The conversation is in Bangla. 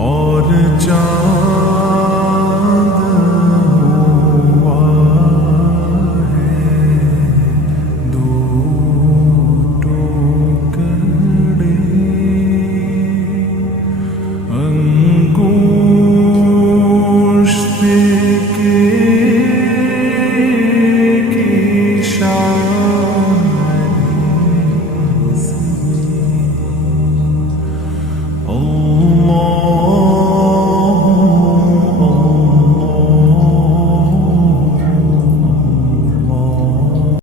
और चांद हुआ है दो टुकड़े अंगूष्ठ के